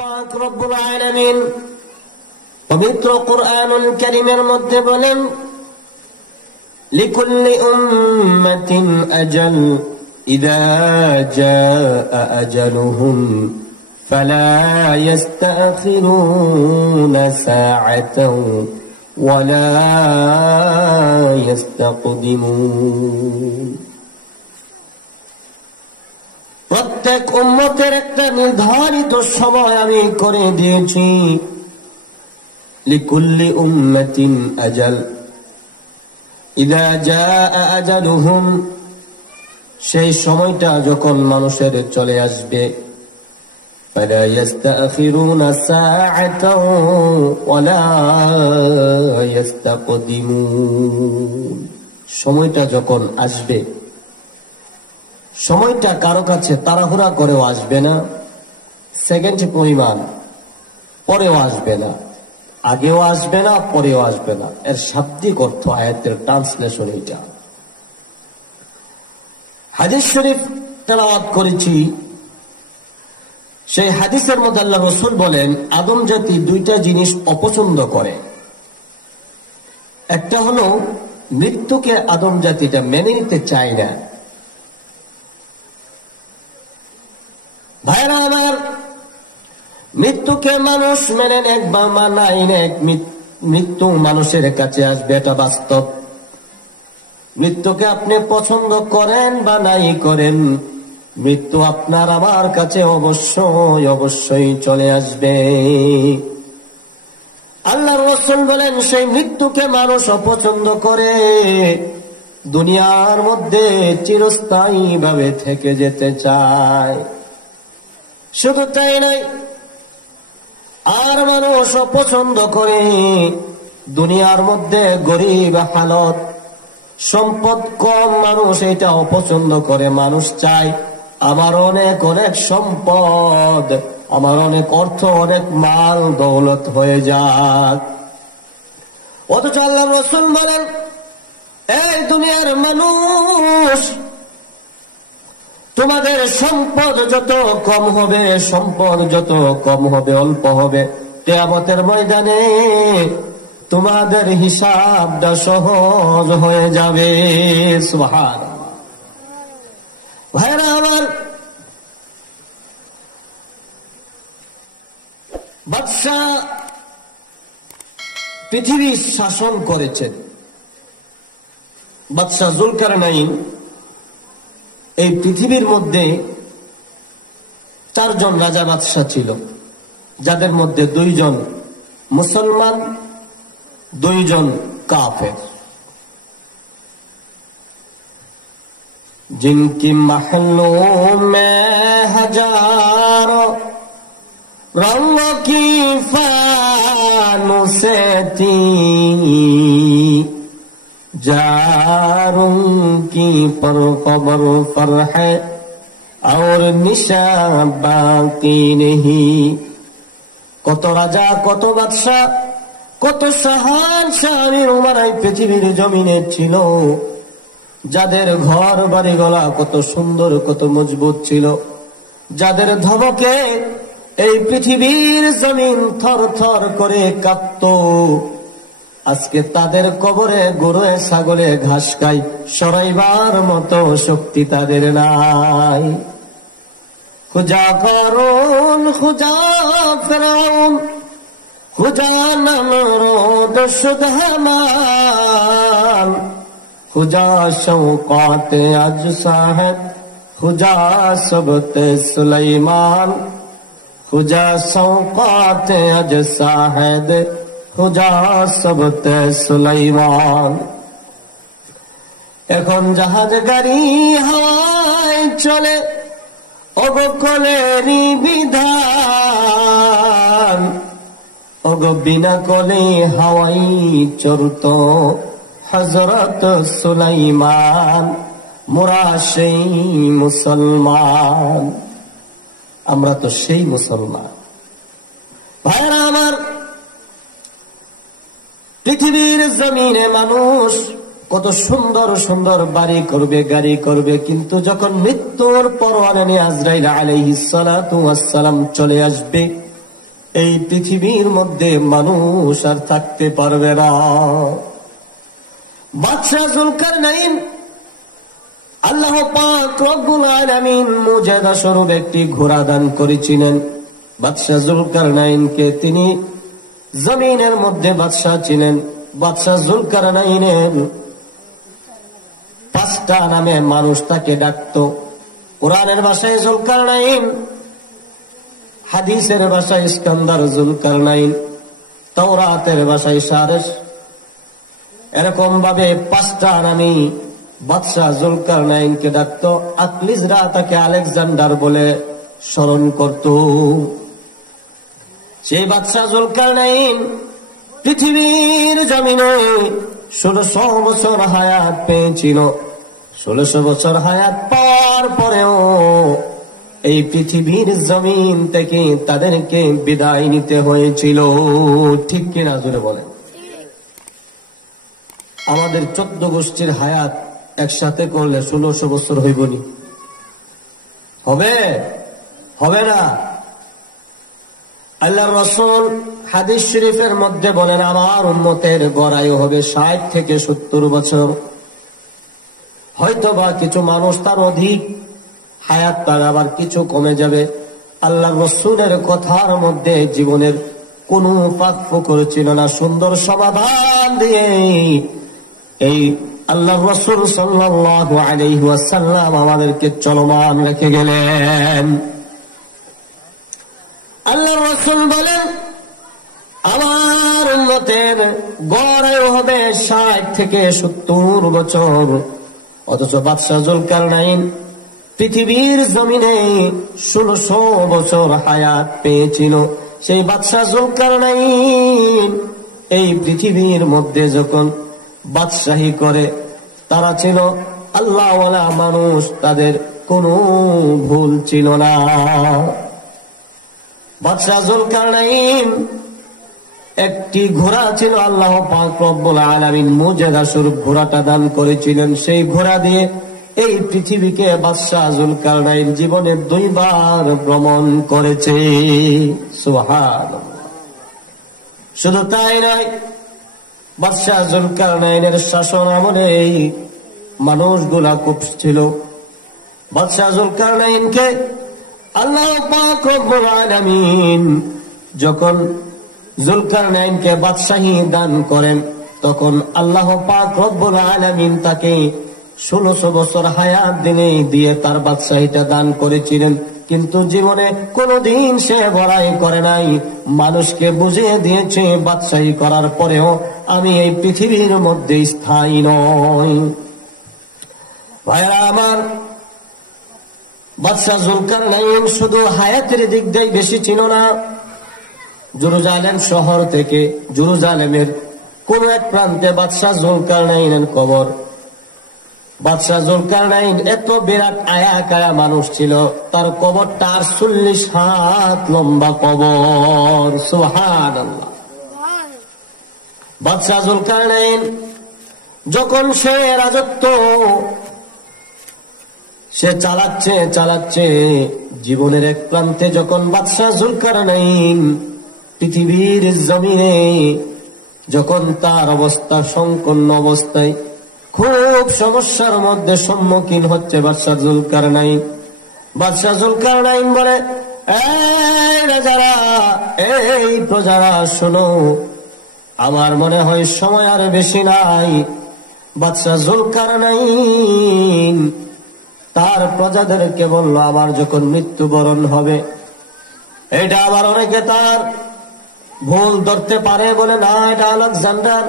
পাক রব্বুল আলামিন পবিত্র কুরআনুল কারীমের মধ্যে বলেন, লিকুল্লি উম্মাতিন আজাল ইযা জাআ আজালুহুম ফালা ইস্তাখিরুনা সাআতাও ওয়ালা ইস্তাকদিমুন। প্রত্যেক উম্মতের একটা নির্ধারিত সময় আমি করে দিয়েছি। লিকুল্লি উম্মাতিন আজাল ইযা জাআ আজালুহুম, সেই সময়টা যখন মানুষের চলে আসবে, ফালা ইস্তাখিরুনা সাআতাও ওয়ালা ইস্তাকদিমুন। সময়টা যখন আসবে, সময়টা কারো কাছে তাড়াহুড়া করেও আসবে না, সেকেন্ড পরিমাণ পরেও আসবে না, আগেও আসবে না, পরেও আসবে না। এর শাব্দিক অর্থ, আয়াতের ট্রান্সলেশন এটা। হাদিস শরীফ তেলাওয়াত করেছি, সেই হাদিসের মধ্যে আল্লাহ রাসূল বলেন, আদম জাতি দুইটা জিনিস অপছন্দ করে। একটা হলো মৃত্যুকে আদম জাতিটা মেনে নিতে চায় না। ভাইরা আমার, মৃত্যুকে মানুষ মেনে নেক বা মানায় নেক, মৃত্যু মানুষের কাছে আসবে, এটা বাস্তব। মৃত্যুকে আপনি পছন্দ করেন বা নাই করেন, মৃত্যু আপনার আমার কাছে অবশ্যই অবশ্যই চলে আসবে। আল্লাহর রাসূল বলেন, সেই মৃত্যুকে মানুষ অপছন্দ করে দুনিয়ার মধ্যে চিরস্থায়ী ভাবে থেকে যেতে চায়। শুধু তাই নয়, আর মানুষ অপছন্দ করে দুনিয়ার মধ্যে গরিব হালত, সম্পদ কম, মানুষ এটা অপছন্দ করে। মানুষ চায় আমার অনেক অনেক সম্পদ, আমার অনেক অর্থ, অনেক মাল দৌলত হয়ে যাক। অথচ আল্লাহর রাসূল বলেন, এই দুনিয়ার মানুষ, তোমাদের সম্পদ যত কম হবে, সম্পদ যত কম হবে, অল্প হবে, কিয়ামতের ময়দানে তোমাদের হিসাবটা সহজ হয়ে যাবে। সুবহানাল্লাহ। ভাইরা আমার, বাদশাহ পৃথিবী শাসন করেছেন। বাদশাহ যুলকারনাইন এই পৃথিবীর মধ্যে 4 জন রাজা বাদশাহ ছিল, যাদের মধ্যে 2 জন মুসলমান, 2 জন কাফের। जिनकी महलों में हजारों रंगों की फानुसे थी, जारों की पर खबर पर है और निशा बाकी नहीं। কত রাজা, কত বাদশাহ, কত শাহানশাহী উমারাই পৃথিবীর জমিনে ছিল, যাদের ঘর বাড়ি গলা কত সুন্দর, কত মজবুত ছিল, যাদের ধমকে এই পৃথিবীর জমিন থর থর করে কাঁপত। আজকে তাদের কবরে গরুয়ে ছাগলে ঘাস খায়, সরাইবার মতো শক্তি তাদের নাই। খুজা কারুন, খুজা ফিরআউন, খুজা নমরুদ, শুদ হামান, খুজা শওকাত আজ সাহেব, খুজা সবত সুলাইমান, খুজা শওকাত আজ সাহেব, খুজা সবত সুলাইমান। এখন জাহাজ গাড়ি হাওয়ায় চলে, ওগো কলেরই বিধান, ওগো বিনা কলে হাওয়াই চড়ত হযরত সুলাইমান। মোরা সেই মুসলমান, আমরা তো সেই মুসলমান। ভাইরা আমার, পৃথিবীর জমিনে মানুষ কত সুন্দর সুন্দর বাড়ি করবে, গাড়ি করবে, কিন্তু যখন মৃত্যুর পরোয়ানা নিয়ে আজরাইল আলাইহিস সালাতু ওয়াস সালাম চলে আসবে, এই পৃথিবীর মধ্যে মানুষ আর থাকতে পারবে না। বাদশাহ জুলকারনাইন আল্লাহ পাক রব্বুল আলামিন মুজাদা স্বরূপ একটি ঘোড়া দান করেছিলেন বাদশাহ জুলকারনাইনকে। তিনি জমিনের মধ্যে বাদশাহ ছিলেন। বাদশাহ জুলকারনাইনের 5টা নামে মানুষ তাকে ডাকত। কোরআনের ভাষায় জুলকারনাইন, হাদিসের ভাষায় ইস্কান্দার জুলকারনাইন, তাওরাতের ভাষায় শারেশ। এরকম ভাবে 5টা নামে বাদশাহ জুলকারনাইনকে ডাকত। আকলিজরা তাকে আলেকজান্ডার বলে স্মরণ করত। সেই বাদশাহ জুলকারনাইন পৃথিবীর জমিনে 1600 বছর হায়াত পেয়েছিল। 1600 বছর হায়াত পাওয়ার পরেও এই পৃথিবীর জমিন থেকে তাদেরকে বিদায় নিতে হয়েছিল। ঠিক কিনা জোরে বলেন? আমাদের 14 গোষ্ঠীর হায়াত একসাথে করলে 1600 বছর হইবনি? হবে? হবে না। আল্লাহর রাসূল হাদিস শরীফের মধ্যে বলেন, আমার উম্মতের গড় আয়ু হবে 60 থেকে 70 বছর। হয়তোবা কিছু মানুষ তার অধিক হায়াত পাবে, আবার কিছু কমে যাবে। আল্লাহর রাসূলের কথার মধ্যে জীবনের কোনো পার্থক্য ছিল না। সুন্দর সমাধান দিয়ে এই আল্লাহর রাসূল সাল্লাল্লাহু আলাইহি ওয়াসাল্লাম আমাদেরকে চলমান রেখে গেলেন। আল্লাহর রাসূল বলেন, আমার উম্মতের গড় আয়ু হবে 60 থেকে 70 বছর। অথচ বাদশাহ জুলকারনাইন পৃথিবীর জমিনে 1600 বছর হায়াত পেয়েছিল। সেই বাদশাহ জুলকারনাইন এই পৃথিবীর মধ্যে যখন বাদশাহী করে, তারা ছিল আল্লাহওয়ালা মানুষ, তাদের কোনো ভুল ছিল না। বাদশাহ জুলকারনাইন একটি ঘোড়া ছিল, আল্লাহ পাক রব্বুল আলামিন মুজাদা স্বরূপ ঘোড়াটা দান করেছিলেন। সেই ঘোড়া দিয়ে এই পৃথিবীকে বাদশাহ জুলকারনাইন জীবনে 2 বার ভ্রমণ করেছে। সুবহানাল্লাহ। শুধু তাই নয়, বাদশাহ জুলকারনাইনের শাসন আমলে এই মানুষগুলা খুব ছিল। বাদশাহ জুলকারনাইনকে আল্লাহ পাক রব্বুল আলামিন যখন জুলকারনাইনকে বাদশাহী দান করেন, তখন আল্লাহ পাক রব্বুল আলামিন তাকে 1600 বছর হায়াত দিয়ে তার বাদশাহীটা দান করেছিলেন। কিন্তু জীবনে কোনদিন সে বড়াই করে নাই। মানুষকে বুঝিয়ে দিয়েছে, বাদশাহী করার পরেও আমি এই পৃথিবীর মধ্যে স্থায়ী নই। ভাইরা আমার, বাদশাহ জুলকারনাইন শুধু হায়াতের দিক দিয়ে বেশি ছিল না। জেরুজালেম শহর থেকে জেরুজালেমের কোন এক প্রান্তে বাদশাহ জুলকারনাইনের কবর। বাদশাহ জুলকারনাইন এত বিরাট আয়া মানুষ ছিল, তার কবরটা 40 হাত লম্বা কবর। সুবহানাল্লাহ। বাদশাহ জুলকারনাইন যখন সে রাজত্ব সে চালাচ্ছে জীবনের এক প্রান্তে যখন বাদশাহ জুলকারনাইন পৃথিবীর জমিনে যখন তার অবস্থা সংকন্ন অবস্থায়, খুব সমস্যার মধ্যে সম্মুখীন হচ্ছে বাদশাহ জুলকারনাইন। বাদশাহ জুলকারনাইন বলে, এই রাজারা, এই প্রজারা, শোনো, আমার মনে হয় সময় আর বেশি নাই। বাদশাহ জুলকারনাইন তার প্রজাদেরকে বলল, আমার যখন মৃত্যুবরণ হবে, এটা আবার অনেকে তার ভুল ধরতে পারে বলে, না, এটা আলেকজান্ডার।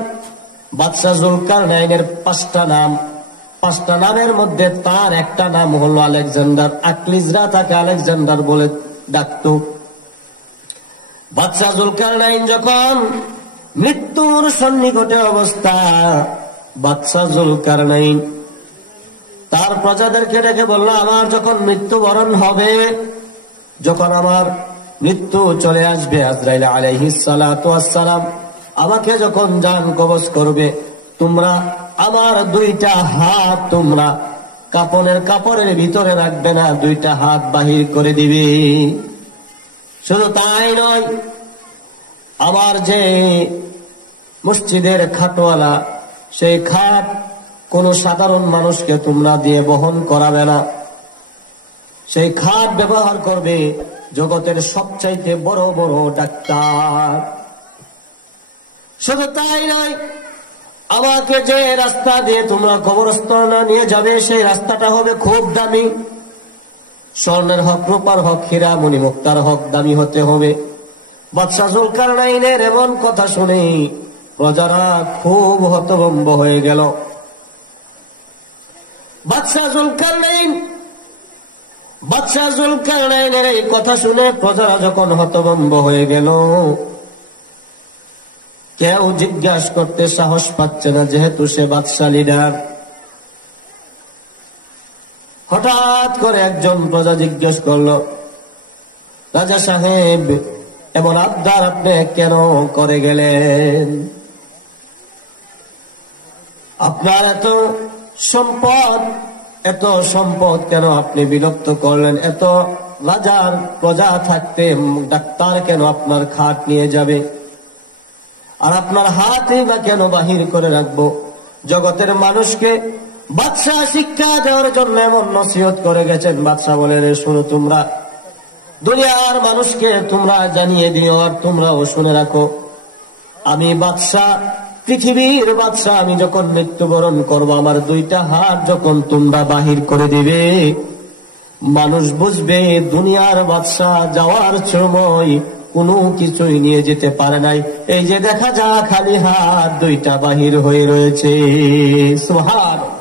বাদশাহ জুলকারনাইনের 5টা নাম, 5টা নামের মধ্যে তার একটা নাম হলো আলেকজান্ডার। আকলিজরা তাকে আলেকজান্ডার বলে ডাকত। বাদশাহ জুলকারনাইন যখন মৃত্যুর সন্নিকটে অবস্থা, বাদশাহ জুলকারনাইন তার প্রজাদেরকে ডেকে বলল, আমার যখন মৃত্যুবরণ হবে, যখন আমার মৃত্যু চলে আসবে, আজরাইল আলাইহিস সালাতু ওয়াস সালাম আমাকে যখন জান কবজ করবে, তোমরা আমার 2টা হাত তোমরা কাপড়ের ভিতরে রাখবে না, 2টা হাত বাহির করে দিবে। শুধু তাই নয়, আমার যে মসজিদের খাটওয়ালা, সেই খাট কোন সাধারণ মানুষকে তোমরা দিয়ে বহন করাবে না। সেই খাট ব্যবহার করবে জগতের সবচাইতে বড় বড় ডাক্তার। শুধু তাই নয়, আমাকে যে রাস্তা দিয়ে তোমরা কবরস্থানে নিয়ে যাবে, সেই রাস্তাটা হবে খুব দামি। স্বর্ণের হক, রূপার হক, হীরা মণি মুক্তার হক দামি হতে হবে। বাদশাহ যুলকারনাইনের এমন কথা শুনে প্রজারা খুব হতভম্ব হয়ে গেল। বাদশাহ যুলকারনাইনের এই কথা শুনে প্রজারা যখন হতভম্ব হয়ে গেল, কেউ জিজ্ঞাসা করতে সাহস পাচ্ছে না, যেহেতু সে বাদশাহ লিডার। হঠাৎ করে একজন প্রজা জিজ্ঞেস করলো, রাজা সাহেব, এমন আবদার আপনি কেন করে গেলেন? আপনার এত সম্পদ কেন আপনি বিলুপ্ত করলেন? এত রাজার প্রজা থাকতে ডাক্তার কেন আপনার খাট নিয়ে যাবে? আর আপনার হাতই বা কেন বাহির করে রাখবো? জগতের মানুষকে বাদশাহ শিক্ষা দেওয়ার জন্য এমন নসিহত করে গেছেন। বাদশাহ বলে, রে শোনো, তোমরা দুনিয়ার মানুষকে তোমরা জানিয়ে দিও, আর তোমরাও শুনে রাখো, আমি বাদশাহ, পৃথিবীর বাদশাহ, আমি যখন মৃত্যুবরণ করবো, আমার দুইটা হাত যখন তোমরা বাহির করে দিবে, মানুষ বুঝবে দুনিয়ার বাদশাহ যাওয়ার সময় কোনো কিছুই নিয়ে যেতে পারে নাই। এই যে দেখা যা খালি হাত দুইটা বাহির হয়ে রয়েছে। সুবহানাল্লাহ।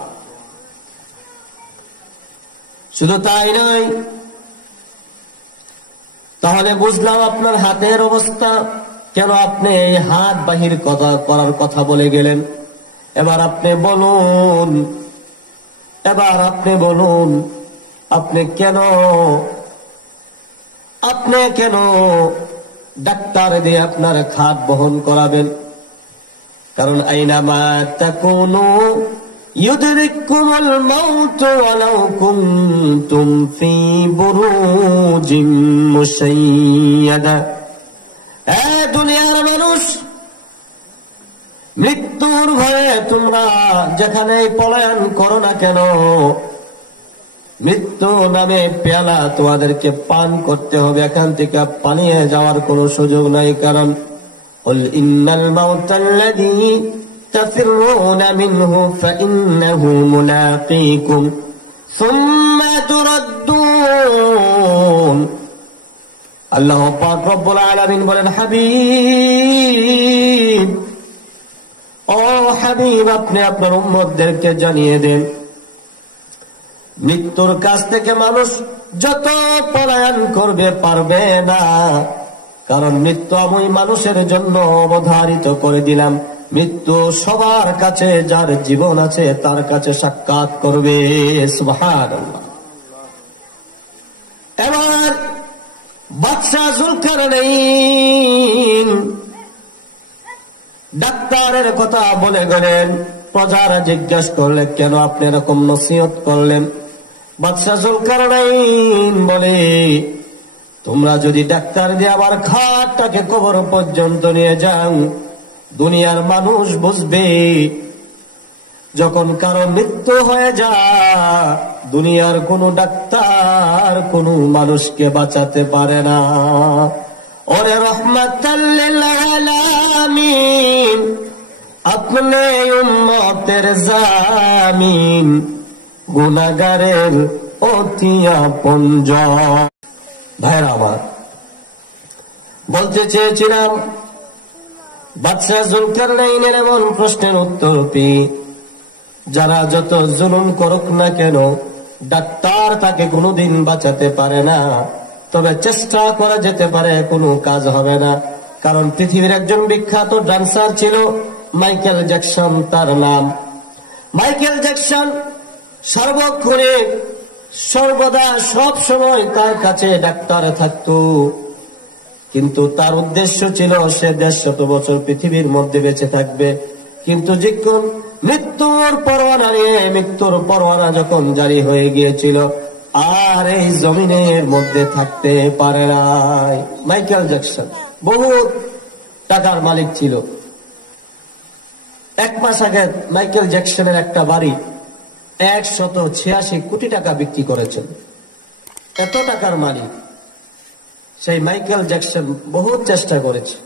শুধু তাই নয়, তাহলে বুঝলাম আপনার হাতের অবস্থা, কেন আপনি এই হাত বাহির করার কথা বলে গেলেন? এবার আপনি বলুন, আপনি কেন ডাক্তার দিয়ে আপনার খাট বহন করাবেন? কারণ আইনামা তাকুনু ইউদরিকুমুল মাউত ওয়ালাউ কুনতুম ফি বুরুজিম মুশাইয়াদা। দুনিয়ার মানুষ, মৃত্যুর ভয়ে তোমরা যেখানে পলায়ন করো না কেন, মৃত্যু নামে পেয়ালা তোমাদেরকে পান করতে হবে, এখান থেকে পালিয়ে যাওয়ার কোনো সুযোগ নাই। কারণ কুল ইন্নাল মাউতাল্লাযী তাফিরুনা মিনহু ফাইন্নাহু মুলাকীকুম সুম্মা তুরাদ্দুন। আল্লাহ পাক রব্বুল আলামিন বলেন, হাবিব, ও হাবিব, আপনি আপনার উম্মতদেরকে জানিয়ে দেন, মৃত্যুর কাছ থেকে মানুষ যত পলায়ন করবে পারবে না। কারণ মৃত্যু আমি মানুষের জন্য অবধারিত করে দিলাম। মৃত্যু সবার কাছে, যার জীবন আছে তার কাছে সাক্ষাৎ করবে। সুবহানাল্লাহ। এবার বাদশাহ যুলকারনাইন ডাক্তারের কথা বলে গেলেন। প্রজারা জিজ্ঞাসা করলে, কেন আপনি এরকম নসিহত করলেন? বাদশাহ যুলকারনাইন বলে, তোমরা যদি ডাক্তার দিয়ে আমার খাটটাকে কবর পর্যন্ত নিয়ে যাও, দুনিয়ার মানুষ বুঝবে যখন কারো মৃত্যু হয়ে যায়, দুনিয়ার কোন ডাক্তার কোন মানুষকে বাঁচাতে পারে না। ওরে রহমাতাল লিল আলামিন, আপনি উম্মতের জামিন, গুনাহগারের অতি আপনজন। ভাইরা আমার, বলতে চেয়েছিলাম, বাদশাহ যুলকারনাইনের এমন প্রশ্নের উত্তর পেয়ে যারা যত জুলুম করুক না কেন, ডাক্তার তাকে কোনোদিন বাঁচাতে পারে না। তবে চেষ্টা করা যেতে পারে, কোনো কাজ হবে না। কারণ পৃথিবীর একজন বিখ্যাত ডান্সার ছিল, মাইকেল জ্যাকসন তার নাম। মাইকেল জ্যাকসন সার্বক্ষণিক, সর্বদা, সব সময় তার কাছে ডাক্তার থাকতো। কিন্তু তার উদ্দেশ্য ছিল সে 150 বছর পৃথিবীর মধ্যে বেঁচে থাকবে। কিন্তু যখন মৃত্যুর পরোয়ানা যখন জারি হয়ে গিয়েছিল, আর এই জমিনের মধ্যে থাকতে পারে নাই। মাইকেল জ্যাকসন বহুত টাকার মালিক ছিল। 1 মাস আগে মাইকেল জ্যাকসনের একটা বাড়ি 186 কোটি টাকা বিক্রি করেছেন। এত টাকার মালিক সেই মাইকেল জ্যাকসন বহুত চেষ্টা করেছে,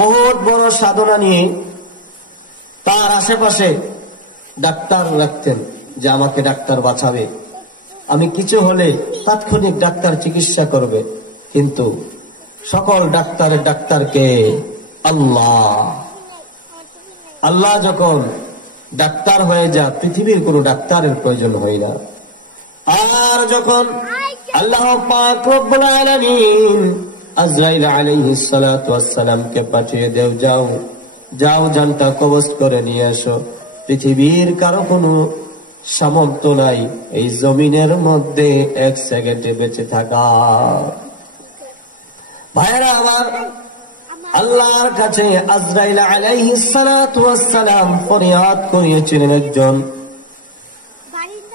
বহুত বড় সাধনা নিয়ে তার আশেপাশে ডাক্তার রাখতেন যে আমাকে ডাক্তার বাঁচাবে, আমি কিছু হলে তাৎক্ষণিক ডাক্তার চিকিৎসা করবে। কিন্তু সকল ডাক্তারের ডাক্তারকে আল্লাহ। আল্লাহ যখন ডাক্তার হয়ে যা, পৃথিবীর কোনো ডাক্তারের প্রয়োজন হয় না। আর যখন আল্লাহ পাক রব্বুল আলামিন আজরাইল আলাইহিস সালাতু ওয়াস সালামকে পাঠিয়ে দেও, যাও যাও জানটা কবজ করে নিয়ে আসো। পৃথিবীর কারো কোনো সামর্থ্য নাই এই জমিনের মধ্যে 1 সেকেন্ডে বেঁচে থাকা। ভাইরা আমার, আল্লাহর কাছে আজরাইল আলাইহিস সালাতু ওয়াস সালাম ফরিয়াদ করিয়েছিলেন একজন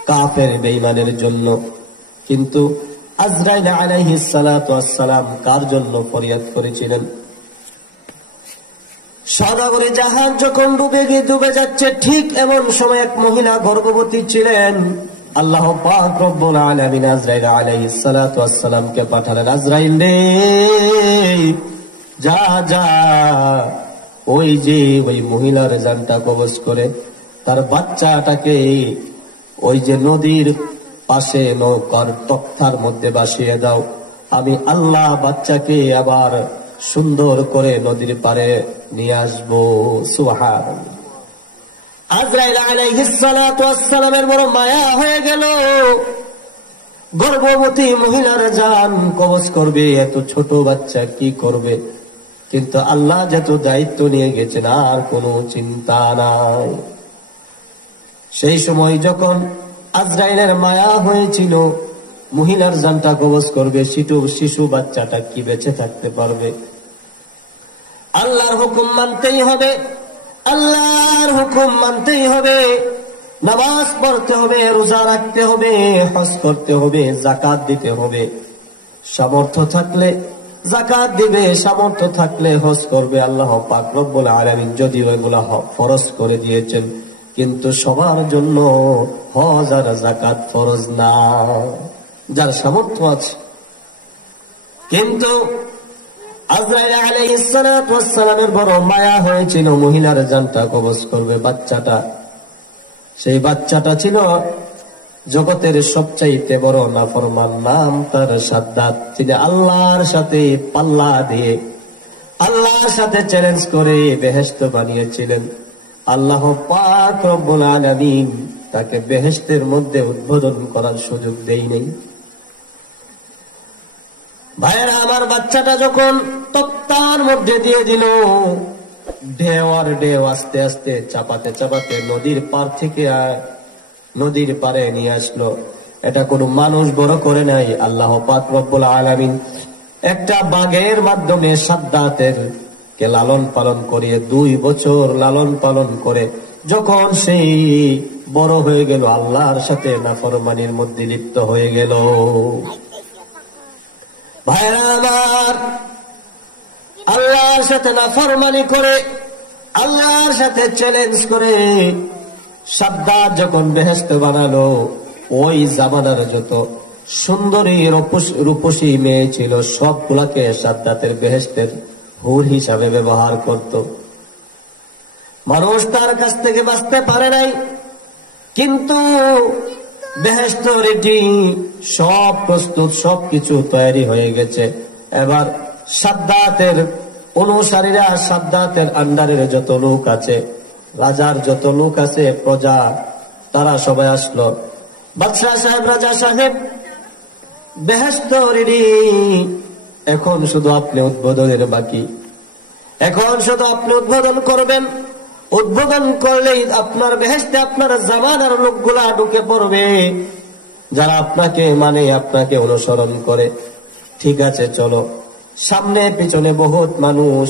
কাফের বেঈমানের জন্য। কিন্তু আজরাইল আলাইহিস সালাতু ওয়াস সালাম কার জন্য ফরিয়াদ করেছিলেন? সদাগরে জাহাজ যখন ডুবে যাচ্ছে, ঠিক এমন সময় এক মহিলা গর্ভবতী ছিলেন। আল্লাহ পাক রব্বুল আলামিন আজরাইল আলাইহিস সালাতু ওয়াস সালামকে পাঠালেন, আজরাইল রে যা যা ওই যে ওই মহিলার জানটা কবজ করে তার বাচ্চাটাকে ওই যে নদীর পাশে নৌকার তক্তার মধ্যে ভাসিয়ে দাও। আমি আল্লাহ বাচ্চাকে আবার সুন্দর করে নদীর পারে নিয়ে আসবো। সুবহানাল্লাহ। আজরাইল আলাইহিস সালাতু ওয়াস সালামের বড় মায়া হয়ে গেল, গর্ভবতী মহিলার জান কবজ করবে, এত ছোট বাচ্চা কি করবে? কিন্তু আল্লাহ যত দায়িত্ব নিয়ে গেছেন আর কোনো চিন্তা নাই। সেই সময় যখন আজরাইলের মায়া হয়েছিল মহিলার জানটা কবজ করবে, শিশু বাচ্চাটা কি বেঁচে থাকতে পারবে? আল্লাহর হুকুম মানতেই হবে, আল্লাহর হুকুম মানতেই হবে। নামাজ পড়তে হবে, রোজা রাখতে হবে, হজ করতে হবে, যাকাত দিতে হবে। সামর্থ্য থাকলে যাকাত দিবে, সামর্থ্য থাকলে হজ করবে। আল্লাহ পাক রব্বুল আলামিন যদিও এগুলা ফরজ করে দিয়েছেন, কিন্তু সবার জন্য হজ আর যাকাত ফরজ না, যার সামর্থ্য আছে। কিন্তু আজরাইল আলাইহিস সালাতু ওয়াস সালামের বড় মায়া হয়েছিল মহিলার জানটা কবজ করবে, বাচ্চাটা। সেই বাচ্চাটা ছিল জগতের সবচাইতে বড় নাফরমান, নাম তার সাদ্দাত। তিনি আল্লাহর সাথে পাল্লা দিয়ে আল্লাহর সাথে চ্যালেঞ্জ করে বেহেশত বানিয়েছিলেন। আল্লাহ পাক রব্বুল আলামিন তাকে বেহেশতের মধ্যে উদ্বোধন করার সুযোগ দেই নাই। ভাইয়েরা আমার, বাচ্চাটা যখন তক্তার মধ্যে দিয়ে দিল, ঢেউ আর ঢেউ আস্তে আস্তে চাপাতে চাপাতে নদীর পার থেকে নদীর পারে নিয়ে আসলো। এটা কোনো মানুষ বড় করে নাই, আল্লাহ পাক রব্বুল আলামিন একটা বাঘের মাধ্যমে সাদ্দাতের কে লালন পালন করিয়ে 2 বছর লালন পালন করে যখন সেই বড় হয়ে গেল, আল্লাহর সাথে নাফরমানির মধ্যে লিপ্ত হয়ে গেল। ভাইরা আমার, আল্লাহর সাথে নাফরমানি করে, আল্লাহর সাথে চ্যালেঞ্জ করে সাদ্দাত যখন বেহেশত বানালো, ওই জামানার যত সুন্দরী রূপসী মেয়ে ছিল সবগুলাকে সাদ্দাতের বেহেশতের হুর হিসাবে ব্যবহার করত। মানুষ তার কাছ থেকে বাঁচতে পারে নাই, কিন্তু বেহেশত রেডি, সব প্রস্তুত, সবকিছু তৈরি হয়ে গেছে। এবার সাদ্দাতের অনুসারীরা, সাদ্দাতের আন্ডারের যত লোক আছে, রাজার যত লোক আছে, প্রজা, তারা সবাই আসলো। বাদশাহ সাহেব, রাজা সাহেব, বেহেশত রেডি, এখন শুধু আপনি উদ্বোধনের বাকি। এখন শুধু আপনি উদ্বোধন করবেন, উদ্বোধন করলেই আপনার বেহেশতে আপনার জামানার লোকগুলা ঢুকে পড়বে, যারা আপনাকে মানে, আপনাকে অনুসরণ করে। ঠিক আছে, চলো। সামনে পিছনে বহুত মানুষ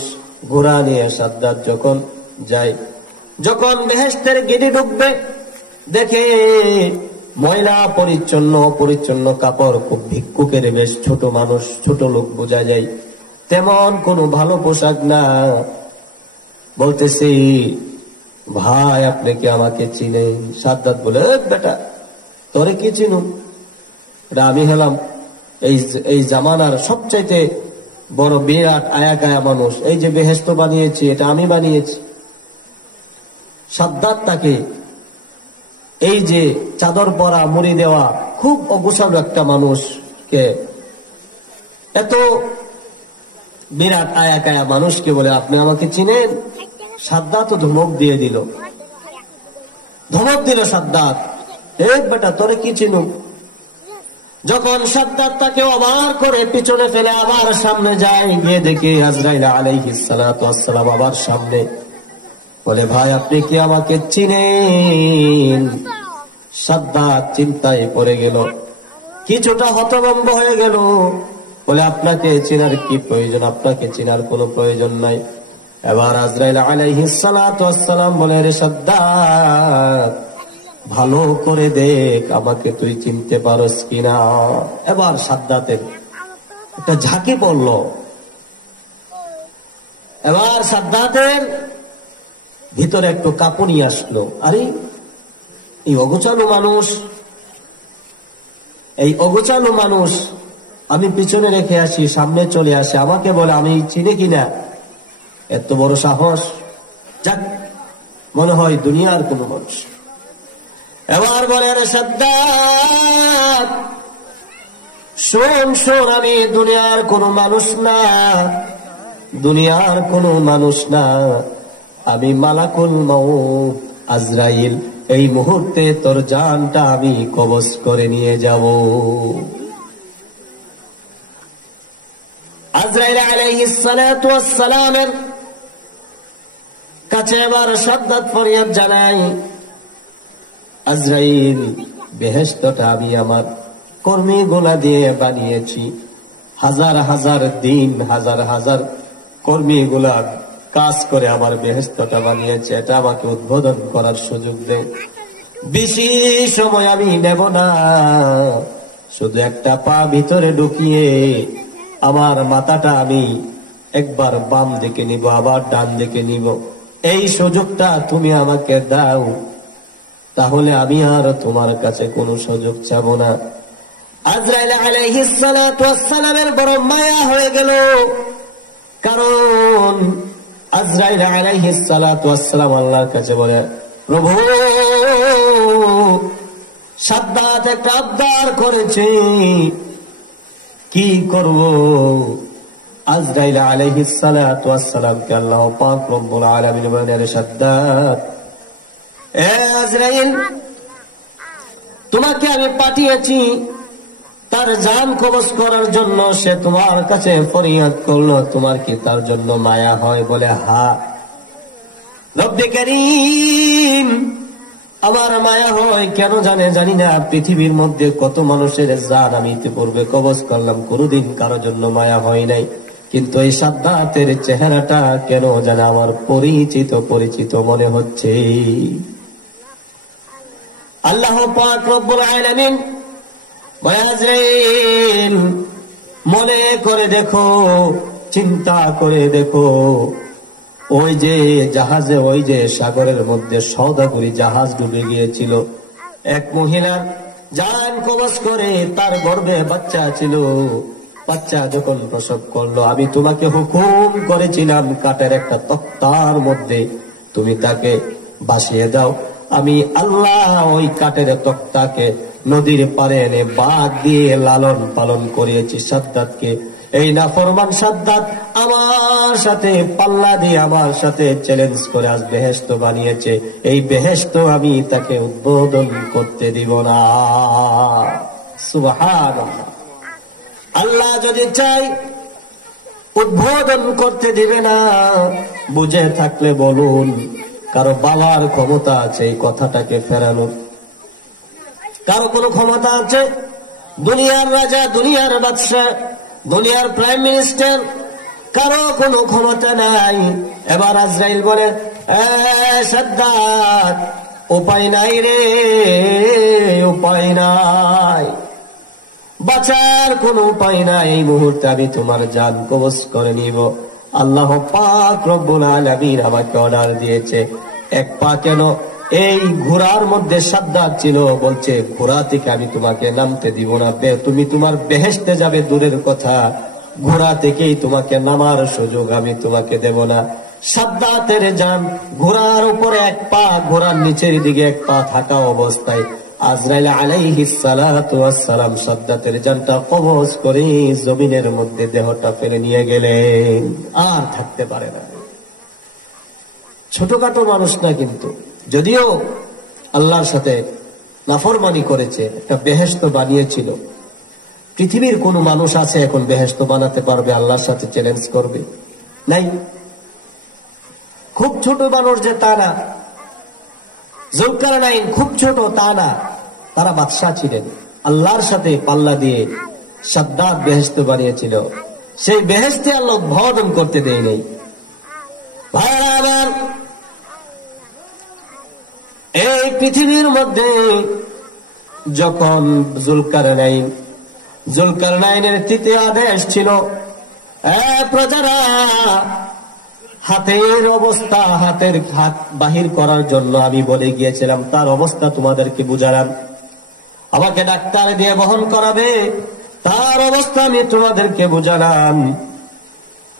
ঘোড়া নিয়ে সাদ্দাত যখন যায়, যখন বেহেশতের গেটে ঢুকবে, দেখে ময়লা পরিচ্ছন্ন অপরিচ্ছন্ন কাপড়, খুব ভিক্ষুকের বেশ, ছোট মানুষ, ছোট লোক বোঝা যায়। তেমন কোনো ভালো পোশাক না। বলতেছি, ভাই আপনি কি আমাকে চিনেন? সাদ্দাত বলে, বেটা তোরে কি চিনুম, এটা আমি হলাম এই জামানার সবচাইতে বড় বিরাট আয়া মানুষ। এই যে বেহেশত বানিয়েছি, এটা আমি বানিয়েছি। সাদ্দাত তাকে এই যে চাদর পরা, মুড়ি দেওয়া, খুব অগুছালো একটা মানুষকে, এত বিরাট আয়া মানুষকে বলে আপনি আমাকে চিনেন? সাদ্দাত ধমক দিয়ে দিল, সাদ্দাত, বেটা তোরে কি চিনুম। যখন সাদ্দাত তাকে অবাক করে পিছনে ফেলে আবার সামনে যায়, গিয়ে দেখে আজরাইল আলাইহিস সালাতু ওয়াস সালাম আবার সামনে। বলে, ভাই আপনি কি আমাকে চিনেন? সাদ্দাত চিন্তায় পড়ে গেল, কিছুটা হতভম্ব হয়ে গেল। বলে, আপনাকে চেনার কি প্রয়োজন? আপনাকে চেনার কোনো প্রয়োজন নাই। এবার আজরাইল আলাইহিস সালাতু ওয়াস সালাম বলে, রে সাদ্দাত, ভালো করে দেখ আমাকে তুই চিনতে পারস কিনা। এবার সাদ্দাতের একটা ঝাঁকি পড়ল। এবার সাদ্দাতের ভিতরে একটু কাঁপুনি আসলো। আরে এই অগোছালো মানুষ আমি পিছনে রেখে আসি, সামনে চলে আসে, আমাকে বলে আমি চিনি কিনা, এত বড় সাহস। যাক, মনে হয় দুনিয়ার কোন মানুষ। এবার বলে, আরে সাদ্দাত শোন, আমি দুনিয়ার কোন মানুষ না, আমি মালাকুল মউত আজরাইল। এই মুহূর্তে তোর জানটা আমি কবজ করে নিয়ে যাব। আজরাইল আলাইহিস সালাতু ওয়াস সালামের কাছে এবার সাদ্দাত ফরিয়াদ জানায়, আজরাইল, বেহেশতটা আমি আমার কর্মীগুলা দিয়ে বানিয়েছি। হাজার হাজার দিন, হাজার হাজার কর্মীগুলা কাজ করে আমার বেহেশতটা বানিয়েছে। এটা আমাকে উদ্বোধন করার সুযোগ দেয়। বেশি সময় আমি নেব না, শুধু একটা পা ভিতরে ঢুকিয়ে আমার মাথাটা আমি একবার বাম দিকে নিব, আবার ডান দিকে নিব। এই সুযোগটা তুমি আমাকে দাও, তাহলে আমি আর তোমার কাছে কোনো সুযোগ চাব না। আজরাইল আলাইহিস সালাতু ওয়াস সালামের বড় মায়া হয়ে গেল, কারণ আজরাইল আলাইহিস সালাতু ওয়াস সালাম আল্লাহর কাছে বলে, প্রভু সাদ্দাত একটা আবদার করেছে, কি করব? আজরাইল আলাইহিস সালাতু ওয়াস সালামকে আল্লাহ পাক রব্বুল আলামিন বলেন, সাদ্দাত, আজরাইল, তোমাকে আমি পাঠিয়েছি তার জান কবজ করার জন্য। সে তোমার কাছে ফরিয়াদ করলো, তোমার কি তার জন্য মায়া হয়? বলে, হ্যাঁ রব্বে কারীম, আমার মায়া হয়। কেন জানি না, পৃথিবীর মধ্যে কত মানুষের জান আমি ইতিপূর্বে কবজ করলাম, কোনদিন কারো জন্য মায়া হয় নাই। কিন্তু এই সাদ্দাতের চেহারাটা কেন জানে আমার পরিচিত মনে হচ্ছে। আল্লাহ পাক রব্বুল আলামিন বলে, আজরাইল, মনে করে দেখো, চিন্তা করে দেখো, ওই যে জাহাজে, ওই যে সাগরের মধ্যে সওদাগরি জাহাজ ডুবে গিয়েছিল, এক মহিলার জান কবজ করে তার গর্ভে বাচ্চা ছিল। বাচ্চা যখন প্রসব করলো, আমি তোমাকে হুকুম করেছিলাম কাঠের একটা তক্তার মধ্যে তুমি তাকে ভাসিয়ে দাও। আমি আল্লাহ ওই কাঠের তক্তাকে নদীর পারে এনে বাঘ দিয়ে লালন পালন করিয়েছি সাদ্দাতকে। এই নাফরমান সাদ্দাত আমার সাথে পাল্লা দিয়ে, আমার সাথে চ্যালেঞ্জ করে আজ বেহেশত বানিয়েছে। এই বেহেশত আমি তাকে উদ্বোধন করতে দিব না। সুবহানাল্লাহ। আল্লাহ যদি চাই উদ্বোধন করতে দিবে না। বুঝে থাকলে বলুন, কারো বাবার ক্ষমতা আছে এই কথাটাকে ফেরানোর? কারো কোনো ক্ষমতা আছে? দুনিয়ার রাজা, দুনিয়ার বাদশা, দুনিয়ার প্রাইম মিনিস্টার, কারো কোনো ক্ষমতা নাই। এবার আজরাইল বলে, সাদ্দাত, উপায় নাই রে, উপায় নাই। বাঁচার কোনো উপায় না, এই মুহূর্তে আমি তোমার জান কবজ করে নিব। আল্লাহ পাক রব্বুল আলামিন আমাকে অর্ডার দিয়েছে, এক পা কেন, এই ঘোড়ার মধ্যে সাদ্দাত ছিল, বলছে ঘোড়া থেকে আমি তোমাকে নামতে দিব না, তুমি তোমার বেহেশতে যাবে দূরের কথা, ঘোড়া থেকেই তোমাকে নামার সুযোগ আমি তোমাকে দেব না। সাদ্দাতের জান ঘোড়ার উপরে এক পা, ঘোড়ার নিচের দিকে এক পা থাকা অবস্থায় আজরাইল আলাইহিস সালাতু ওয়াস সালাম সাদ্দাতের জানটা কবজ করে জমিনের মধ্যে দেহটা ফেলে নিয়ে গেলেন, আর থাকতে পারে না। ছোটখাটো মানুষ না, কিন্তু যদিও আল্লাহর সাথে নাফরমানি করেছে, একটা বেহেশত বানিয়েছিল। পৃথিবীর কোন মানুষ আছে এখন বেহেশত বানাতে পারবে, আল্লাহর সাথে চ্যালেঞ্জ করবে? নাই। খুব ছোট মানুষ যে তা না, যুলকারনাইন খুব ছোট তা না, তারা বাদশাহ ছিলেন, আল্লাহর সাথে পাল্লা দিয়ে সাদ্দাত বেহেশত বানিয়েছিল, সেই বেহেশতে আল্লাহ উদ্বোধন করতে দেয় নেই। ভাইরা আমার, এই পৃথিবীর মধ্যে যখন জুলকারনাইনের তৃতীয় আদেশ ছিল, প্রজারা হাতের অবস্থা, হাতের হাত বাহির করার জন্য আমি বলে গিয়েছিলাম, তার অবস্থা তোমাদেরকে বুঝালাম। আমাকে ডাক্তার দিয়ে বহন করাবে, তার অবস্থা আমি তোমাদেরকে বুঝালাম।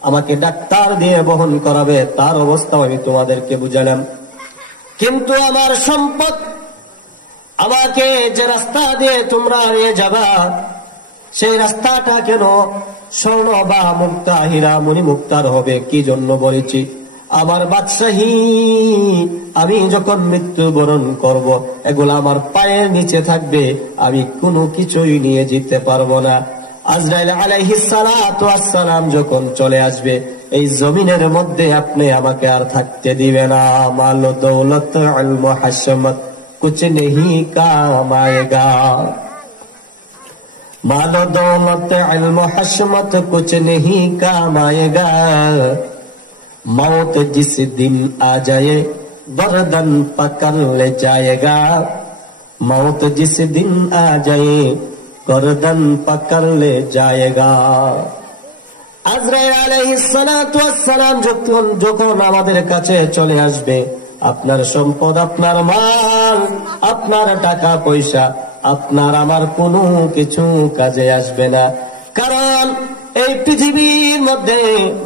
আমাকে ডাক্তার দিয়ে বহন করাবে, তার অবস্থা আমি তোমাদেরকে বুঝালাম। কিন্তু আমার সম্পদ, আমাকে যে রাস্তা দিয়ে তোমরা নিয়ে যাবা, সেই রাস্তাটা কেন স্বর্ণ বা মুক্তা, হীরা মণি মুক্তার হবে? কি জন্য বলেছি? আমার বাদশাহী আমি যখন মৃত্যুবরণ করব, এগুলো আমার পায়ের নিচে থাকবে, আমি কোনো কিছুই নিয়ে যেতে পারবো না। আজরাইল আলাইহিস সালাতু ওয়াস সালাম যখন চলে আসবে, এই জমিনের মধ্যে আপনি আমাকে আর থাকতে দিবে না। মাল দৌলত ইলম হাশমত কুছ নেহি কাম আয়েগা, माल दौलत इल्म हशमत कुछ नहीं काम आएगा, मौत जिस दिन आ जाए गर्दन पकड़ ले जाएगा, मौत जिस दिन आ जाए गर्दन पकड़ ले जाएगा। আজরাইল আলাইহিস সালাতু ওয়াস সালাম যখন আমাদের কাছে চলে আসবে, আপনার সম্পদ, আপনার মাল, আপনার টাকা পয়সা, আপনার আমার কোনো কিছু কাজে আসবে না। কারণ এই পৃথিবীর মধ্যে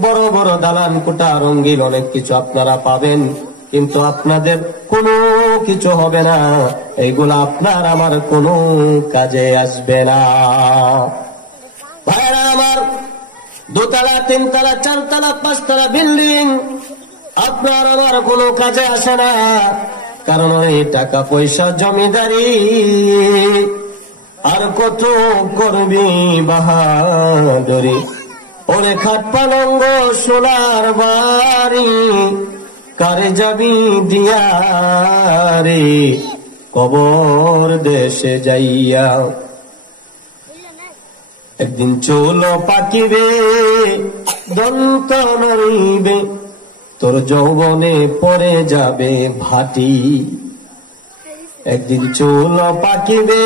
বড় বড় দালান কোঠা, রঙিন অনেক কিছু আপনারা পাবেন, কিন্তু আপনাদের কোনো কিছু হবে না, এইগুলা আপনার আমার কোনো কাজে আসবে না। ভাইরা আমার, দোতলা, তিনতলা, চারতলা, পাঁচতলা বিল্ডিং আপনার আমার কোনো কাজে আসে না, কারণ ওই টাকা পয়সা, জমিদারি, আর কত করবি বাহাদুরি, ওরে খাট পালঙ্গ সোনার বাড়ি, কারে যাবি দিয়া রে কবর দেশে যাইয়া। একদিন চুল পাকিবে, দন্ত নড়িবে, তোর যৌবনে পড়ে যাবে ভাটি। একদিন চুল পাকিবে,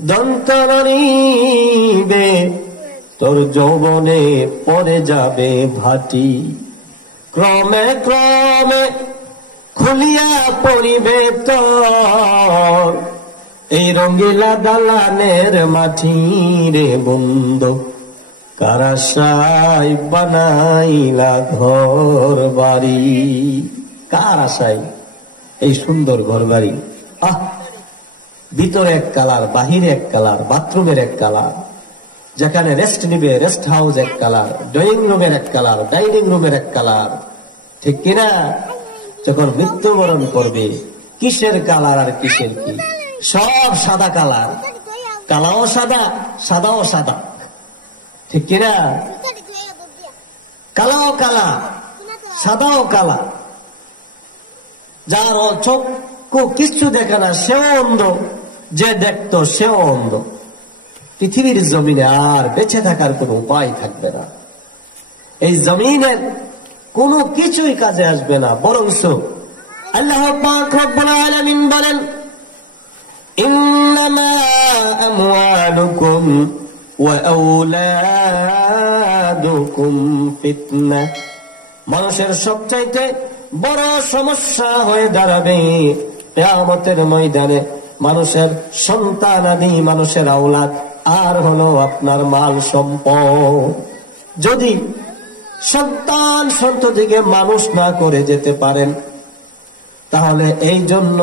দন্ত নড়িবে, তোর যৌবনে পড়ে যাবে ভাটি। ক্রমে ক্রমে খুলিয়া পড়িবে তোর এই রঙ্গিলা দালানের মাটি রে বন্ধু, কারাশাই বানাইলা ঘর বাড়ি। কার আশায় এই সুন্দর ঘর বাড়ি? ভিতরে এক কালার, বাহিরে এক কালার, বাথরুমের এক কালার, যেখানে রেস্ট নিবে রেস্ট হাউস এক কালার, ড্রয়িং রুমের এক কালার, ডাইনিং রুমের এক কালার, ঠিক কিনা? যখন মৃত্যুবরণ করবে, কিসের কালার আর কিসের কি? সব সাদা কালার, কালাও সাদা, সাদাও সাদা, ঠিক কিনা? কালাও কালা, সাদাও কালা। যার চক্ষু কিচ্ছু দেখে না সেও অন্ধ, যে দেখত সেও অন্ধ। পৃথিবীর জমিনে আর বেঁচে থাকার কোন উপায় থাকবে না। এই জমিনের কোনো কিছুই কাজে আসবে না, বরং আল্লাহ পাক রব্বুল আলামিন বলেন, ইন্নামা আমওয়ালুকুম ওয়া আওলাদুকুম ফিতনা। মানুষের সবচাইতে বড় সমস্যা হয়ে দাঁড়াবে কিয়ামতের ময়দানে মানুষের সন্তানাদি, মানুষের আওলাদ, আর হলো আপনার মাল সম্পদ। যদি সন্তান সন্ততিকে মানুষ না করে যেতে পারেন, তাহলে এই জন্য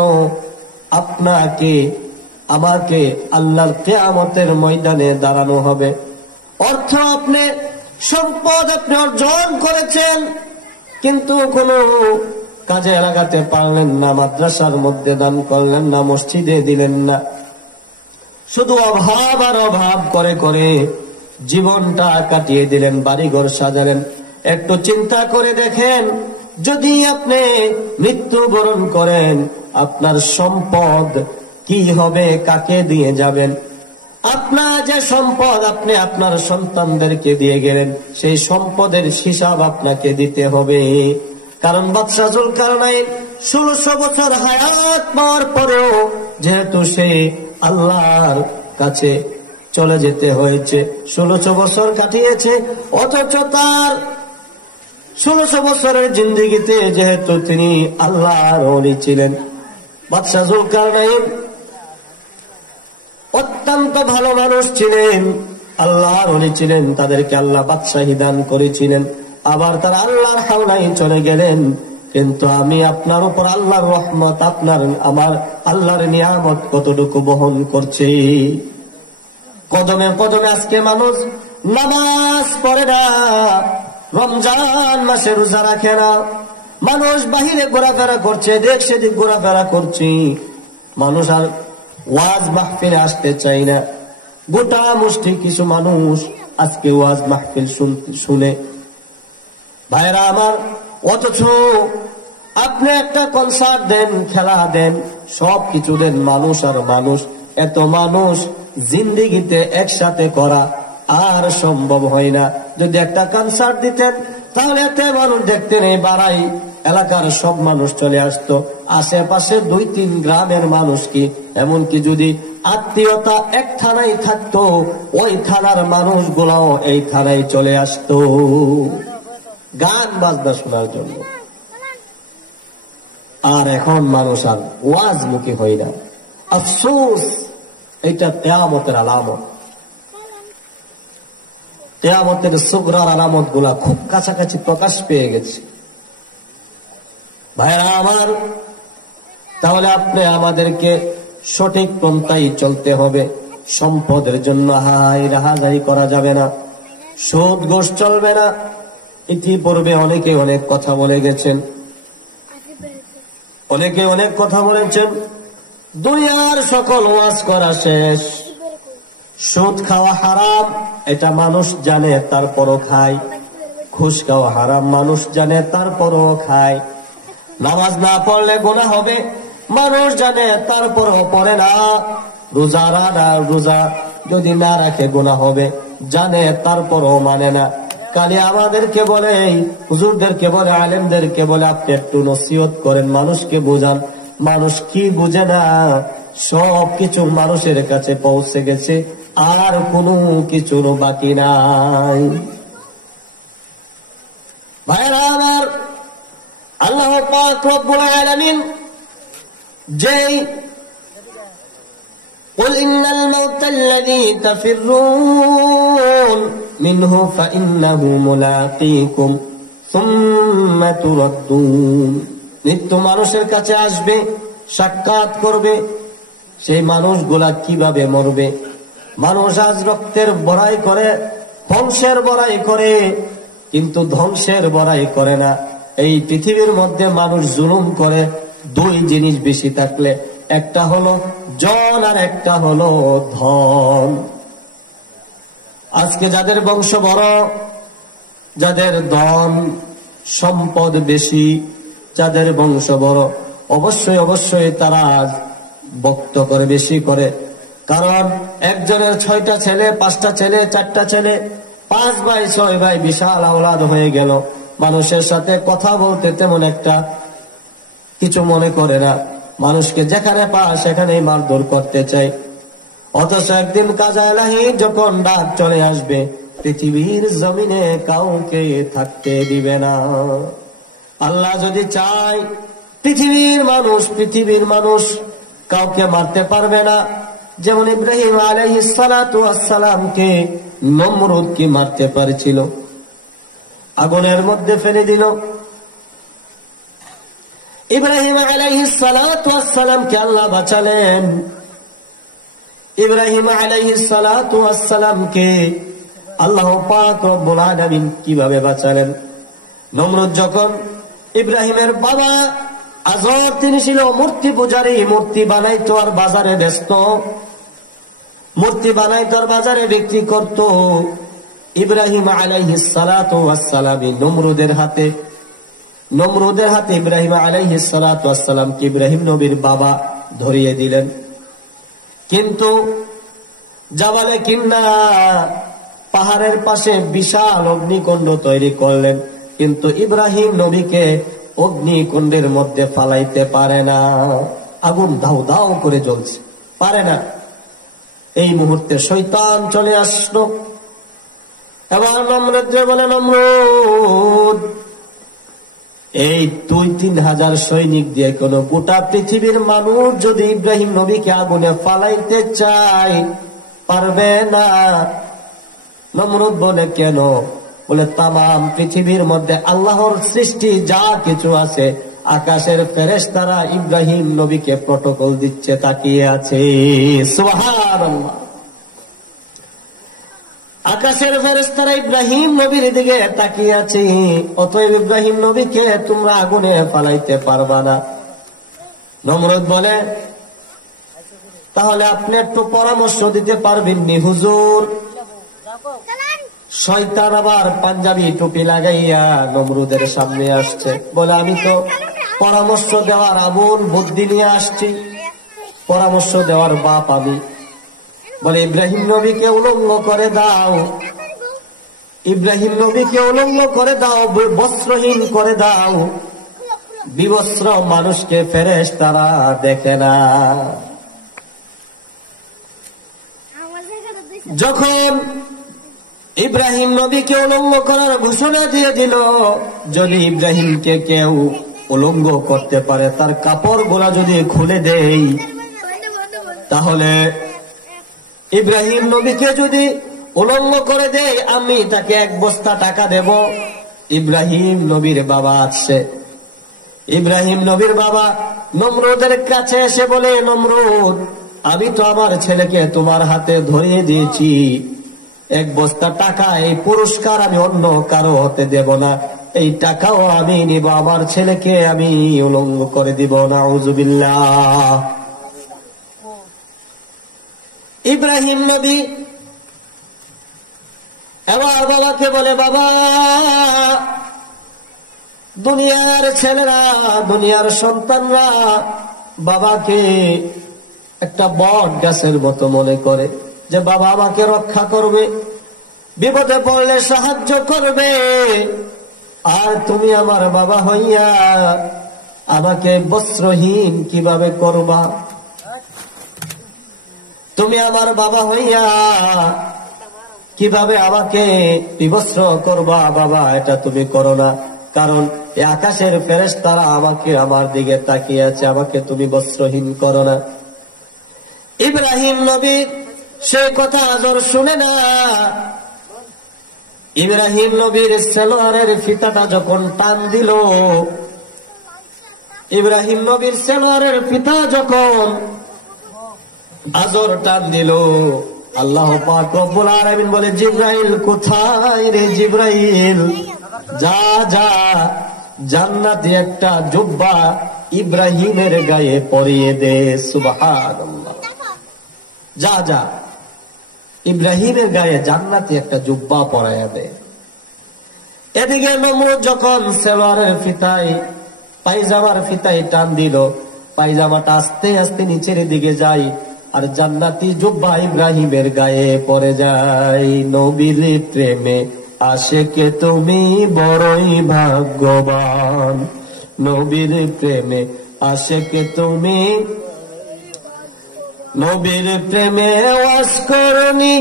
আপনাকে আমাকে আল্লাহর কিয়ামতের ময়দানে দাঁড়ানো হবে। অর্থ আপনি, সম্পদ আপনি অর্জন করেছেন, কিন্তু কোনো কাজে লাগাতে পারলেন না, মাদ্রাসার মধ্যে দান করলেন না, মসজিদে দিলেন না, শুধু অভাব আর অভাব করে করে জীবনটা কাটিয়ে দিলেন, বাড়িঘর সাজালেন। একটু চিন্তা করে দেখেন, যদি আপনি মৃত্যুবরণ করেন, আপনার সম্পদ কি হবে, কাকে দিয়ে যাবেন? আপনার যে সম্পদ আপনি আপনার সন্তানদেরকে দিয়ে গেলেন, সেই সম্পদের হিসাব আপনাকে দিতে হবে। কারণ বাদশাহ জুলকারনাইন 1600 বছর হায়াত পাওয়ার পরেও যেহেতু সে আল্লাহর কাছে চলে যেতে হয়েছে, 1600 বছর কাটিয়েছে, অথচ তার 1600 বছরের জিন্দেগিতে যেহেতু তিনি আল্লাহর ওলি ছিলেন, বাদশাহ জুলকারনাইন অত্যন্ত ভালো মানুষ ছিলেন, আল্লাহর ওলি ছিলেন, তাদেরকে আল্লাহ বাদশাহী দান করেছিলেন। আবার তারা আল্লাহর হাওলায় চলে গেলেন। কিন্তু আমি আপনার উপর আল্লাহর রহমত, আপনার আমার আল্লাহর নিয়ামত কতটুকু বহন করছি। কদমে কদমে আজকে মানুষ নামাজ পড়ে না, রমজান মাসে রোজা রাখে না, মানুষ বাহিরে ঘোরাফেরা করছে, দেখ সেদিক ঘোরাফেরা করছি, মানুষ আর ওয়াজ মাহফিলে আসতে চাই না। গোটা মুষ্টি কিছু মানুষ আজকে ওয়াজ মাহফিল শুনে। ভাইরা আমার, অথচ আপনি একটা কনসার্ট দেন, খেলা দেন, সব কিছু দেন, মানুষ আর মানুষ, এত মানুষ জিন্দেগিতে একসাথে করা আর সম্ভব হয় না। যদি একটা কনসার্ট দিতেন, তাহলে এত মানুষ দেখতেন, এই বাড়াই এলাকার সব মানুষ চলে আসতো, আশেপাশে 2-3 গ্রামের মানুষ কি, এমনকি যদি আত্মীয়তা এক থানায় থাকতো, ওই থানার মানুষগুলাও এই থানায় চলে আসতো গান বাজনা শোনার জন্য। আর এখন মানুষ আর ওয়াজ মুখী হয় না। আফসোস, এটা কিয়ামতের আলামত। কিয়ামতের সুগরার আলামত গুলা খুব কাছাকাছি প্রকাশ পেয়ে গেছে। ভাইরা আমার, তাহলে আপনি আমাদেরকে সঠিক পন্থায় চলতে হবে। সম্পদের জন্য হাই রাহাজারি করা যাবে না, সুদ ঘুষ চলবে না। ইতিপূর্বে অনেকে অনেক কথা বলে গেছেন, অনেকে অনেক কথা বলেছেন। দুনিয়ার সকল ওয়াজ করা শেষ। সুদ খাওয়া হারাম, এটা মানুষ জানে, তারপরও খায়। ঘুষ খাওয়া হারাম, মানুষ জানে, তারপরও খায়। নামাজ না পড়লে গুনাহ হবে, মানুষ জানে, তারপরও পড়ে না। রোজা যদি না রাখে গুনাহ হবে, জানে, তারপরও মানে না। কালি আমাদেরকে বলে, হুজুরদেরকে বলে, আলেমদেরকে বলে, আপনি একটু নসিহত করেন, মানুষকে বোঝান। মানুষ কি বুঝে না, সব কিছু মানুষের কাছে পৌঁছে গেছে, আর কোনো কিছুর বাকি নাই। ভাইরা আমার, আল্লাহ পাক রব্বুল আলামিন যেই قل إن الموت الذي تفرون منه فإنه ملاقيكم ثم تردون, মৃত্যু মানুষের কাছে আসবে, সাক্ষাৎ করবে। সেই মানুষগুলা কিভাবে মরবে? মানুষ আজ রক্তের বড়াই করে, ধ্বংসের বড়াই করে, কিন্তু ধ্বংসের বড়াই করে না। এই পৃথিবীর মধ্যে মানুষ জুলুম করে 2 জিনিস বেশি থাকলে, একটা হলো জন আর একটা হলো ধন। আজকে যাদের বংশ বড়, যাদের ধন সম্পদ বেশি, যাদের বংশ বড়, অবশ্যই অবশ্যই তারা ভক্ত করে, বেশি করে। কারণ একজনের 6টা ছেলে, 5টা ছেলে, 4টা ছেলে, 5 ভাই 6 ভাই, বিশাল আওলাদ হয়ে গেল। মানুষের সাথে কথা বলতে তেমন একটা কিছু মনে করে না। মানুষকে যেখানে পা সেখানেই মারধর করতে চায়। অথচ একদিন কাজা এলাহি যখন ডাক চলে আসবে, পৃথিবীর জমিনে কাউকে থাকতে দিবে না। আল্লাহ যদি চায় পৃথিবীর মানুষ কাউকে মারতে পারবে না। যেমন ইব্রাহিম আলাইহিস সালাতু ওয়াস সালামকে নমরুদ কি মারতে পারছিল, আগুনের মধ্যে ফেলে দিল। ইব্রাহিম আলাইহিস সালাতু ওয়াস সালামকে আল্লাহ বাঁচালেন। ইব্রাহিম আলাইহিস সালাতু ওয়াস সালামকে আল্লাহ পাক রব্বুল আলামিন কিভাবে বাঁচালেন? নমরুদ যখন ইব্রাহিমের বাবা আজর, তিনি ছিল মূর্তি পূজারী, মূর্তি বানাইতো আর বাজারে ব্যস্ত, মূর্তি বানাইতো আর বাজারে বিক্রি করত। ইব্রাহিম আলাইহিস সালাতু ওয়াস সালাম নমরুদের হাতে ইব্রাহিম আলাইহিস সালাতু ওয়াস সালামকে ইব্রাহিম নবীর বাবা ধরিয়ে দিলেন। কিন্তু জাবালে কিন্না, পাহাড়ের পাশে বিশাল অগ্নিকুণ্ড তৈরি করলেন, কিন্তু ইব্রাহিম নবীকে অগ্নিকুণ্ডের মধ্যে ফালাইতে পারে না। আগুন দাউ দাউ করে জ্বলছে, পারে না। এই মুহূর্তে শয়তান চলে আসলো। এবার নমরুদকে বলে, নমরুদ, এই 2-3 হাজার সৈনিক দিয়ে কোন গোটা পৃথিবীর মানুষ যদি ইব্রাহিম নবীকে আগুনে ফালাইতে চায়, পারবে না। নমরুদ বলে, কেন? বলে, তামাম পৃথিবীর মধ্যে আল্লাহর সৃষ্টি যা কিছু আছে, আকাশের ফেরেশতারা ইব্রাহিম নবীকে প্রটোকল দিচ্ছে, তাকিয়ে আছে। সুবহানাল্লাহ। আকাশের ফেরেশতারা ইব্রাহিম নবীর দিকে তাকিয়ে আছে, অতএব ইব্রাহিম নবীকে তোমরা আগুনে ফালাইতে পারবা না। নমরুদ বলে, তাহলে আপনি একটু পরামর্শ দিতে পারবেন নি হুজুর? শয়তান আবার পাঞ্জাবি টুপি লাগাইয়া নমরুদের সামনে আসছে, বলে, আমি তো পরামর্শ দেওয়ার আমল বুদ্ধি নিয়ে আসছি, পরামর্শ দেওয়ার বাপ আমি। বলে, ইব্রাহিম নবীকে উলঙ্গ করে দাও, ইব্রাহিম নবীকে উলঙ্গ করে দাও, বস্ত্রহীন করে দাও, বিবস্ত্র মানুষকে ফেরেশতারা দেখে না। যখন ইব্রাহিম নবীকে উলঙ্গ করার ঘোষণা দিয়ে দিল, যদি ইব্রাহিমকে কেউ উলঙ্গ করতে পারে, তার কাপড় গোলা যদি খুলে দেই, তাহলে ইব্রাহিম নবীকে যদি উলঙ্গ করে দেয়, আমি তাকে 1 বস্তা টাকা দেব। ইব্রাহিম নবীর বাবা আছে। ইব্রাহিম নবীর বাবা নমরুদের কাছে এসে বলে, নমরুদ, আমি তো আমার ছেলেকে তোমার হাতে ধরিয়ে দিয়েছি, 1 বস্তা টাকা, এই পুরস্কার আমি অন্য কারো হতে দেব না, এই টাকাও আমি নিব, আমার ছেলেকে আমি উলঙ্গ করে দিব। নাউজুবিল্লাহ। ইব্রাহিম নবী এবার বাবাকে বলে, বাবা, দুনিয়ার ছেলেরা, দুনিয়ার সন্তানরা বাবাকে একটা বট গাছের মতো মনে করে, যে বাবা আমাকে রক্ষা করবে, বিপদে পড়লে সাহায্য করবে। আর তুমি আমার বাবা হইয়া আমাকে বস্ত্রহীন কিভাবে করবা? তুমি আমার বাবা হইয়া কিভাবে আমাকে বিবস্ত্র করবা? বাবা, এটা তুমি করো না, কারণ এই আকাশের ফেরেশতারা আমাকে আমার দিকে তাকিয়ে আছে, আমাকে তুমি বস্ত্রহীন করো না। ইব্রাহিম নবী সে কথা আজর শুনে না। ইব্রাহিম নবীর সেলোয়ারের ফিতাটা যখন টান দিল, ইব্রাহিম নবীর সেলোয়ারের ফিতা যখন আজর টান দিল, আল্লাহ পাক রব্বুল আলামিন বলে, জিবরাইল কোথায় রে? জিবরাইল, যা যা, জান্নাতি একটা জুব্বা ইব্রাহিমের গায়ে পরিয়ে দে। সুবহানাল্লাহ। যা যা, ইব্রাহিমের গায়ে জান্নাতি একটা জুব্বা পরাইয়া দে। এদিকে নমরুদ যখন সেলোয়ারের ফিতায়, পায়জামার ফিতায় টান দিল, পায়জামাটা আস্তে আস্তে নিচের দিকে যায়, আর জান্নাতি জুব্বা ইব্রাহিমের গায়ে পড়ে যায়। নবীর প্রেমে আশেকে তুমি বড়ই ভাগ্যবান, নবীর প্রেমে আশেক তুমি, নবীর প্রেমে ওয়াজ করনি,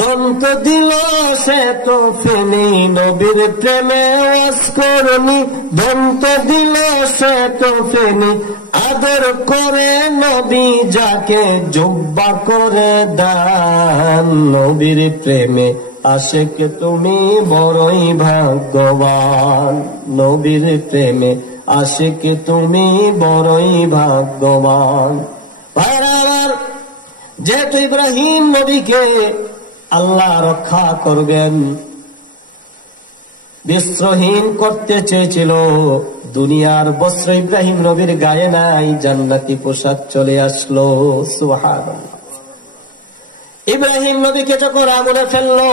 দন্ত দিল সে তো ফেনি। নবীর প্রেমে ওয়াজ করনি, দন্ত দিল সে তো ফেনি। আদর করে নবী যাকে জুব্বা করে দান। নবীর প্রেমে আশেক তুমি বড়ই ভাগ্যবান। নবীর প্রেমে আশেক তুমি বড়ই ভাগ্যবান। ভাইরা, যেহেতু ইব্রাহিম নবীকে আল্লাহ রক্ষা করবেন, বস্ত্রহীন করতে চেয়েছিল, দুনিয়ার বস্ত্র ইব্রাহিম নবীর গায়ে নাই, জান্নাতি পোশাক চলে আসলো। সুবহানাল্লাহ। ইব্রাহিম নবীকে যখন আগুনে ফেললো,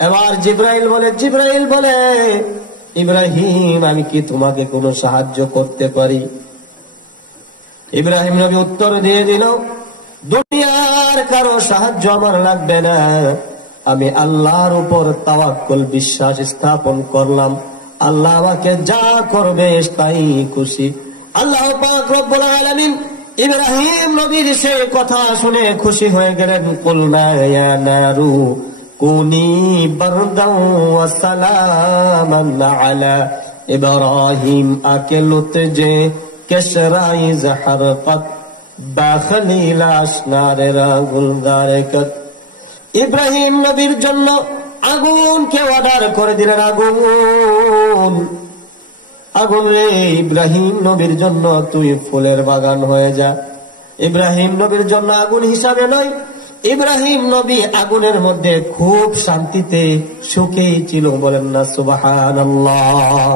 এবার জিব্রাইল বলে ইব্রাহিম, আমি কি তোমাকে কোনো সাহায্য করতে পারি? ইব্রাহিম নবী উত্তর দিয়ে দিল, দুনিয়ার কারো সাহায্য আমার লাগবে না, আমি আল্লাহর উপর তাওয়াক্কুল বিশ্বাস স্থাপন করলাম, আল্লাহ আমাকে যা করবে তাই খুশি। আল্লাহ পাক রব্বুল আলামিন ইব্রাহিম নবীর সেই কথা শুনে খুশি হয়ে গেলেন। কুলনা ইয়া নারু কুনি বারদাও ওয়া সালামান আলা ইব্রাহিম আকেলুত যে কেশরাই জাহারকাত বাখলিলা আসনারেরা গুলদারেকাত। ইব্রাহিম নবীর জন্য আগুনকে অর্ডার করে দিলেন। আগুন রে ইব্রাহিম নবীর জন্য তুই ফুলের বাগান হয়ে যা। ইব্রাহিম নবীর জন্য আগুন হিসাবে নয়, ইব্রাহিম নবী আগুনের মধ্যে খুব শান্তিতে সুখেই ছিল। বলেন না সুবহানাল্লাহ।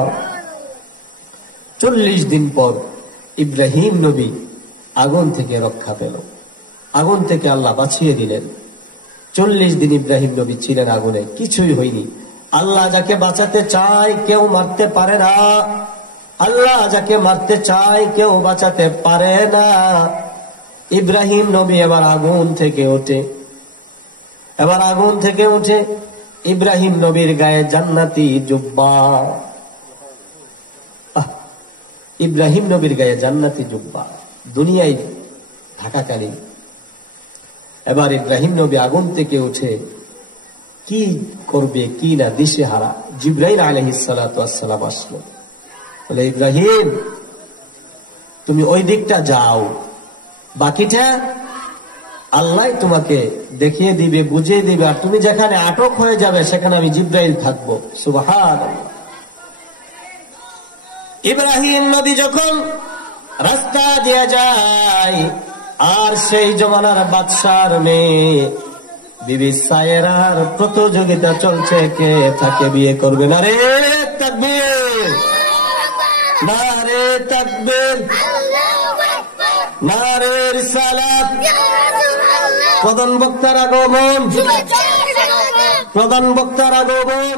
40 দিন পর ইব্রাহিম নবী আগুন থেকে রক্ষা পেল, আগুন থেকে আল্লাহ বাঁচিয়ে দিলেন। 40 দিন ইব্রাহিম নবী ছিলেন আগুনে, কিছুই হয়নি। আল্লাহ যাকে বাঁচাতে চায় কেউ মারতে পারে না, আল্লাহ যাকে মারতে চায় কেউ বাঁচাতে পারে না। ইব্রাহিম নবী এবার আগুন থেকে উঠে ইব্রাহিম নবীর গায়ে জান্নাতি জুব্বা। ইব্রাহিম নবীর গায়ে জান্নাতি জুব্বা দুনিয়ায় থাকাকালীন। এবার ইব্রাহিম নবী আগুন থেকে উঠে কি করবে কি না দিশেহারা। জিবরাইল আলাইহিস সালাতু ওয়াস সালাম আসলো, বলে ইব্রাহিম তুমি ওই দিকটা যাও, বাকিটা আল্লাহ তোমাকে দেখিয়ে দিবে, বুঝিয়ে দিবে, আর তুমি যেখানে আটক হয়ে যাবে সেখানে আমি জিবরাইল থাকবো। সুবহানাল্লাহ। ইব্রাহিম নবী যখন রাস্তা দিয়ে যায়, আর সেই জমানার বাদশার মেয়ে বিবি সায়রার প্রতিযোগিতা চলছে কে তাকে বিয়ে করবে। নারে তাকবীর, নারে তাকবীর, নারে রিসালাত। প্রধান বক্তার আগমন, প্রধান বক্তার আগমন।